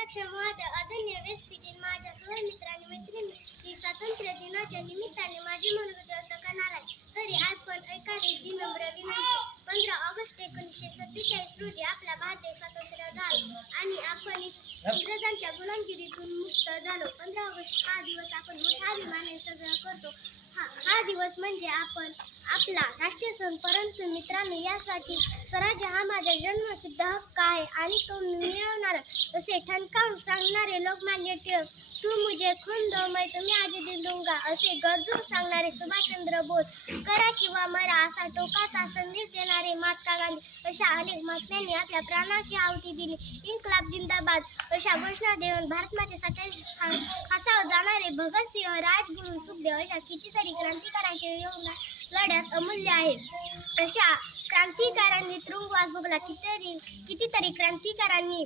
प्रत्यक्ष महत्त्व अदन्य व्यासपीठावर माझ्या सर्व मित्रांनी मैत्रिणींनी स्वातंत्र्य दिनाच्या निमित्ताने माझे मनोगत व्यक्त करणार आहे. तरी आपण ऐकावे ती नम्र विनंती. 15 ऑगस्ट 1947 रोजी आपला भारत देश स्वतंत्र झाला आणि आपण इंग्रजांच्या गुलामगिरीतून मुक्त झालो. 15 ऑगस्ट हा दिवस आपण मोठ्या अभिमानाने साजरा करतो. हा दिवस म्हणजे आपला राष्ट्रीय सण. परंतु मित्रांनो, यासाठी स्वराज्य हा माझा जन्मसिद्ध हक्क आहे आणि तो मिळवणार असे ठणकावून सांगणारे लोकमान्य टिळक, तू मुझे खून दो मैं तुम्हें आजादी दूंगा असे गरजून सांगणारे सुभाषचंद्र बोस, करा किंवा मरा असा टोकाचा संदेश देणारे महात्मा गांधी अशा अनेक महात्म्यांनी आपल्या प्राणाची आहुती दिली. इन्कलाब जिंदाबाद अशा घोषणा देऊन भारतमातेसाठी फासावर जाणारे भगतसिंह, राजगुरू, सुखदेव अशा कितीतरी क्रांतिकारकांचे योगदान लढ्यात अमूल्य आहे. अशा क्रांतिकारांनी तुरुंगवास भोगला. कितीतरी क्रांतिकारांनी